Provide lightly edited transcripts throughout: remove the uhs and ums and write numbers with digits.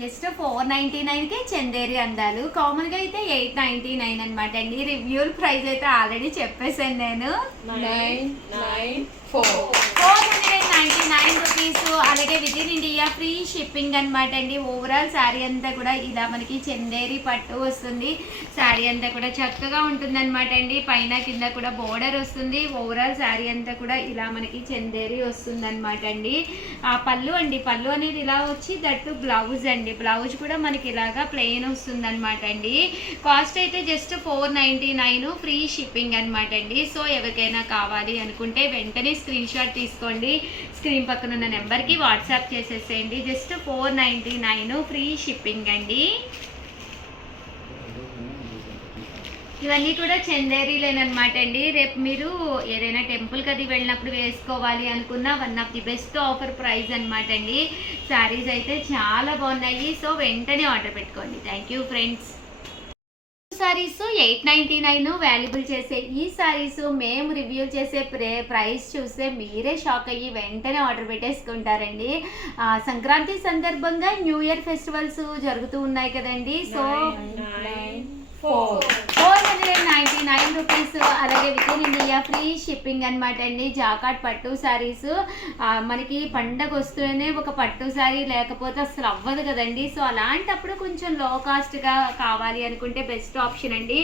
Just 499కి Chanderi అందాలు. కామన్గా అయితే 899 అనమాట అండి. రివ్యూల్ ప్రైస్ అయితే ఆల్రెడీ చెప్పేసాను నేను. 499 రూపీస్. అలాగే within India free shipping అనమాట అండి. ఓవరాల్ శారీ అంతా కూడా ఇలా మనకి చందేరి పట్టు వస్తుంది. శారీ అంతా కూడా చక్కగా ఉంటుంది అనమాట అండి. పైన కింద కూడా బోర్డర్ వస్తుంది. ఓవరాల్ శారీ అంతా కూడా ఇలా మనకి చందేరి వస్తుంది అనమాట అండి. ఆ పళ్ళు అండి, పళ్ళు అనేది ఇలా వచ్చి దట్టు బ్లౌజ్ అండి. బ్లౌజ్ కూడా మనకి ఇలాగా ప్లెయిన్ వస్తుంది అనమాట అండి. కాస్ట్ అయితే జస్ట్ 499 ఫ్రీ షిప్పింగ్ అనమాట అండి. సో ఎవరికైనా కావాలి అనుకుంటే వెంటనే స్క్రీన్ షాట్ తీసుకోండి. స్క్రీన్ పక్కన ఉన్న నెంబర్కి వాట్సాప్ చేసేసేయండి. జస్ట్ 499 ఫ్రీ షిప్పింగ్ అండి. ఇవన్నీ కూడా చందేరీలేనమాట అండి. రేపు మీరు ఏదైనా టెంపుల్కి అది వెళ్ళినప్పుడు వేసుకోవాలి అనుకున్న one of the best offer price అనమాట అండి. శారీస్ అయితే చాలా బాగున్నాయి. సో వెంటనే ఆర్డర్ పెట్టుకోండి. Thank you friends. Saris 899 valuable చేసే ఈ సారీస్ మేము రివ్యూ చేసే ప్రైస్ చూస్తే మీరే షాక్ అయ్యి వెంటనే ఆర్డర్ పెట్టేసుకుంటారండి. సంక్రాంతి సందర్భంగా న్యూ ఇయర్ ఫెస్టివల్స్ జరుగుతూ ఉన్నాయి కదండి. So 499 rupees. అలాగే within India free shipping అనమాట అండి. జాకాట్ పట్టు శారీస్ మనకి పండగ వస్తూనే ఒక పట్టు శారీ లేకపోతే అసలు అవ్వదు కదండి. సో అలాంటప్పుడు కొంచెం లో కాస్ట్గా కావాలి అనుకుంటే బెస్ట్ ఆప్షన్ అండి.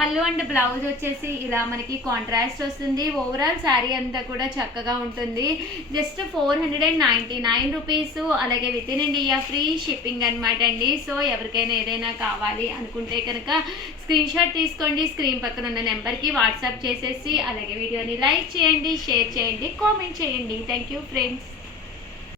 పళ్ళు అండ్ బ్లౌజ్ వచ్చేసి ఇలా మనకి కాంట్రాస్ట్ వస్తుంది. ఓవరాల్ శారీ అంతా కూడా చక్కగా ఉంటుంది. Just 499 rupees. అలాగే within India free shipping అనమాట అండి. సో ఎవరికైనా ఏదైనా కావాలి అనుకుంటే కనుక స్క్రీన్ షాట్ తీసుకోండి. స్క్రీన్ పక్కన ఉన్న నెంబర్కి వాట్సాప్ చేసేసి అలాగే వీడియోని లైక్ చేయండి, షేర్ చేయండి, కామెంట్ చేయండి. Thank you friends.